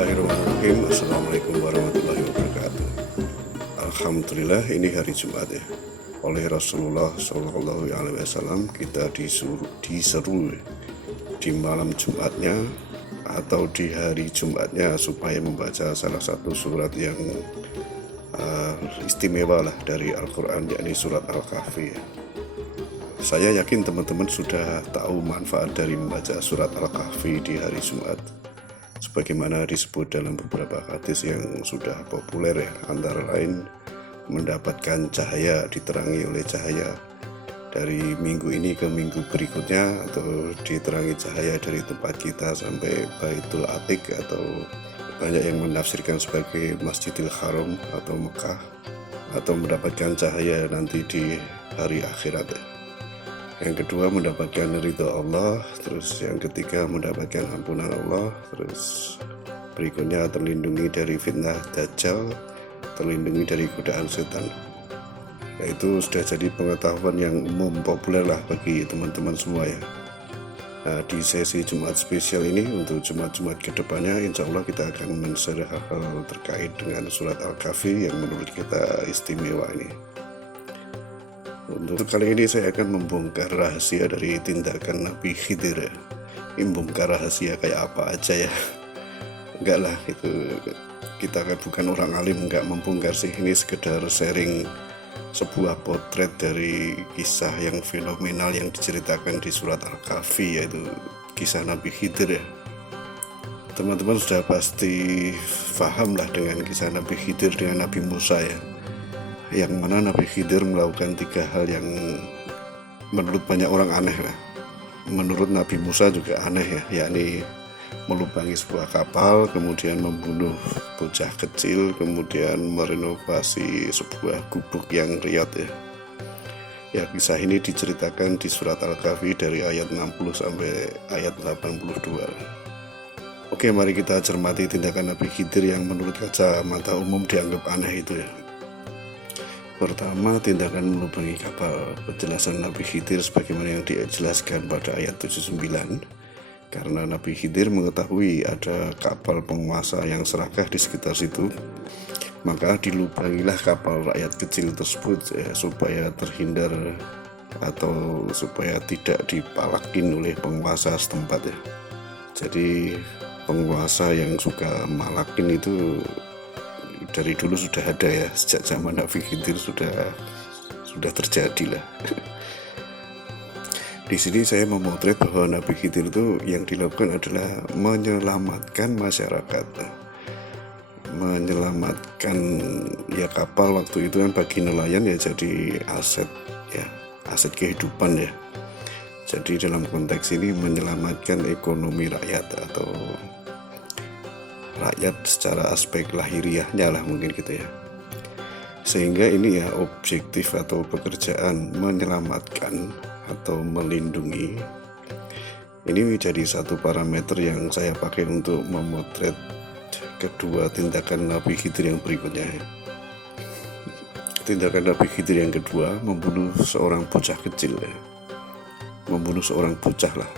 Bismillahirrahmanirrahim. Assalamualaikum warahmatullahi wabarakatuh. Alhamdulillah, ini hari Jumat ya. Oleh Rasulullah SAW kita diseru di malam Jumatnya atau di hari Jumatnya supaya membaca salah satu surat yang istimewa lah dari Al-Quran, yakni surat Al-Kahfi ya. Saya yakin teman-teman sudah tahu manfaat dari membaca surat Al-Kahfi di hari Jumat, sebagaimana disebut dalam beberapa hadis yang sudah populer ya, antara lain mendapatkan cahaya, diterangi oleh cahaya dari minggu ini ke minggu berikutnya, atau diterangi cahaya dari tempat kita sampai Baitul Atiq, atau banyak yang menafsirkan sebagai Masjidil Haram atau Mekah, atau mendapatkan cahaya nanti di hari akhirat ya. Yang kedua mendapatkan ridho Allah, terus yang ketiga mendapatkan ampunan Allah, terus berikutnya terlindungi dari fitnah Dajjal, terlindungi dari godaan setan. Ya, itu sudah jadi pengetahuan yang umum populer lah bagi teman-teman semua ya. Nah, di sesi Jumat spesial ini untuk Jumat-Jumat kedepannya, insya Allah kita akan men-share hal-hal terkait dengan surat Al-Kahfi yang menurut kita istimewa ini. Untuk kali ini saya akan membongkar rahasia dari tindakan Nabi Khidir. Ini membongkar rahasia kayak apa aja ya. Enggak lah, itu kita kan bukan orang alim, enggak membongkar sih. Ini sekedar sharing sebuah potret dari kisah yang fenomenal yang diceritakan di surat Al-Kahfi, yaitu kisah Nabi Khidir ya. Teman-teman sudah pasti paham lah dengan kisah Nabi Khidir dengan Nabi Musa ya, yang mana Nabi Khidir melakukan 3 hal yang menurut banyak orang aneh lah. Menurut Nabi Musa juga aneh ya, yakni melubangi sebuah kapal, kemudian membunuh bocah kecil, kemudian merenovasi sebuah gubuk yang riot ya. Ya, kisah ini diceritakan di surat Al-Kahfi dari ayat 60 sampai ayat 82. Oke, mari kita cermati tindakan Nabi Khidir yang menurut kacamata umum dianggap aneh itu ya. Pertama, tindakan melubangi kapal. Penjelasan Nabi Khidir sebagaimana yang dijelaskan pada ayat 79. Karena Nabi Khidir mengetahui ada kapal penguasa yang serakah di sekitar situ, maka dilubangilah kapal rakyat kecil tersebut ya, supaya terhindar atau supaya tidak dipalakin oleh penguasa setempat ya. Jadi penguasa yang suka malakin itu dari dulu sudah ada ya, sejak zaman Nabi Khidir sudah terjadi lah. Di sini saya memotret bahwa Nabi Khidir itu yang dilakukan adalah menyelamatkan masyarakat, menyelamatkan ya kapal waktu itu kan bagi nelayan ya jadi aset ya, aset kehidupan ya. Jadi dalam konteks ini menyelamatkan ekonomi rakyat atau rakyat secara aspek lahiriahnya lah mungkin gitu ya. Sehingga ini ya objektif atau pekerjaan menyelamatkan atau melindungi ini menjadi satu parameter yang saya pakai untuk memotret kedua tindakan Nabi Khidir yang berikutnya ya. Tindakan Nabi Khidir yang kedua membunuh seorang bocah kecil ya. Membunuh seorang bocah lah.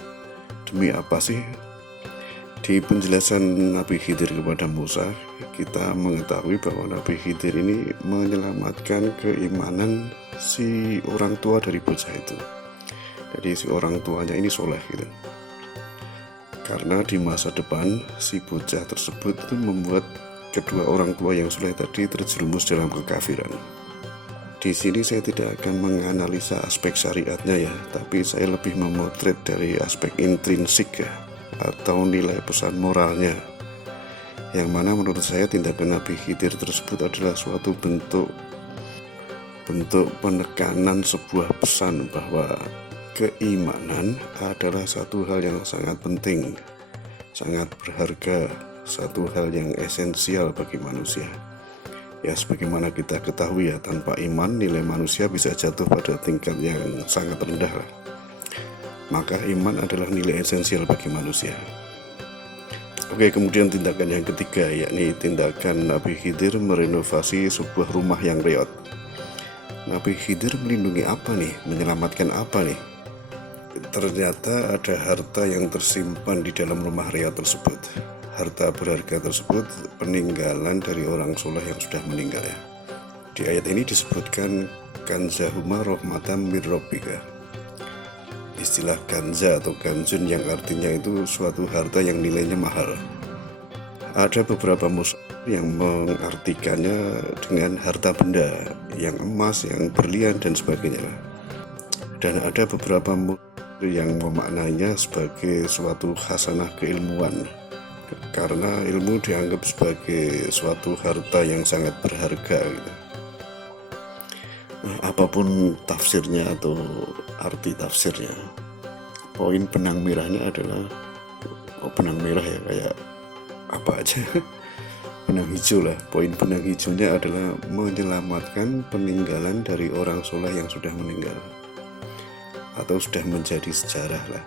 Demi apa sih? Di penjelasan Nabi Khidir kepada Musa, kita mengetahui bahwa Nabi Khidir ini menyelamatkan keimanan si orang tua dari bocah itu. Jadi si orang tuanya ini soleh gitu. Karena di masa depan si bocah tersebut itu membuat kedua orang tua yang soleh tadi terjerumus dalam kekafiran. Di sini saya tidak akan menganalisa aspek syariatnya ya, tapi saya lebih memotret dari aspek intrinsik ya, atau nilai pesan moralnya, yang mana menurut saya tindakan Nabi Khidir tersebut adalah suatu bentuk penekanan sebuah pesan bahwa keimanan adalah satu hal yang sangat penting, sangat berharga, satu hal yang esensial bagi manusia. Ya, sebagaimana kita ketahui ya, tanpa iman nilai manusia bisa jatuh pada tingkat yang sangat rendah lah. Maka iman adalah nilai esensial bagi manusia. Oke, kemudian tindakan yang ketiga, yakni tindakan Nabi Khidir merenovasi sebuah rumah yang reot. Nabi Khidir melindungi apa nih? Menyelamatkan apa nih? Ternyata ada harta yang tersimpan di dalam rumah reot tersebut. harta berharga tersebut peninggalan dari orang soleh yang sudah meninggal ya. Di ayat ini disebutkan kanzahuma rahmatan mir rabbika. Istilah kanza atau kanzun yang artinya itu suatu harta yang nilainya mahal. Ada beberapa mushaf yang mengartikannya dengan harta benda yang emas, yang berlian dan sebagainya. Dan ada beberapa mushaf yang memaknainya sebagai suatu hasanah keilmuan, karena ilmu dianggap sebagai suatu harta yang sangat berharga gitu. Nah, apapun tafsirnya atau arti tafsirnya, poin benang merahnya adalah benang merah ya, kayak apa aja benang hijau lah. Poin benang hijaunya adalah menyelamatkan peninggalan dari orang soleh yang sudah meninggal atau sudah menjadi sejarah lah.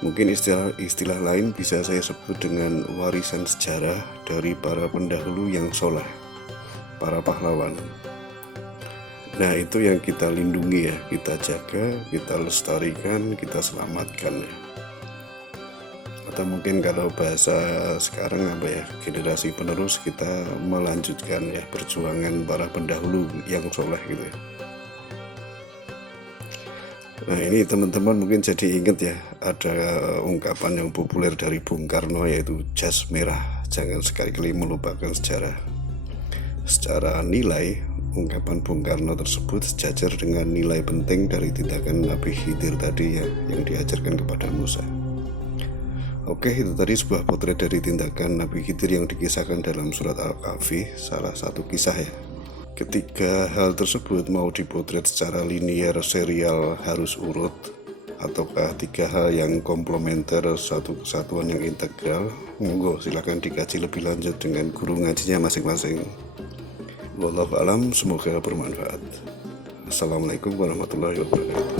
Mungkin istilah lain bisa saya sebut dengan warisan sejarah dari para pendahulu yang soleh, para pahlawan. Nah, itu yang kita lindungi ya, kita jaga, kita lestarikan, kita selamatkan ya. Atau mungkin kalau bahasa sekarang apa ya, generasi penerus, kita melanjutkan ya perjuangan para pendahulu yang soleh gitu ya. Nah, ini teman-teman mungkin jadi ingat ya, ada ungkapan yang populer dari Bung Karno, yaitu jas merah, jangan sekali-kali melupakan sejarah. Secara nilai, ungkapan Bung Karno tersebut sejajar dengan nilai penting dari tindakan Nabi Khidir tadi ya, yang diajarkan kepada Musa. Oke, itu tadi sebuah potret dari tindakan Nabi Khidir yang dikisahkan dalam surat Al-Kahfi, salah satu kisah ya. Ketika hal tersebut mau dipotret secara linear, serial, harus urut, ataukah tiga hal yang komplementer, satu kesatuan yang integral, monggo silakan dikaji lebih lanjut dengan guru ngajinya masing-masing. Wallahu a'lam, semoga bermanfaat. Assalamualaikum warahmatullahi wabarakatuh.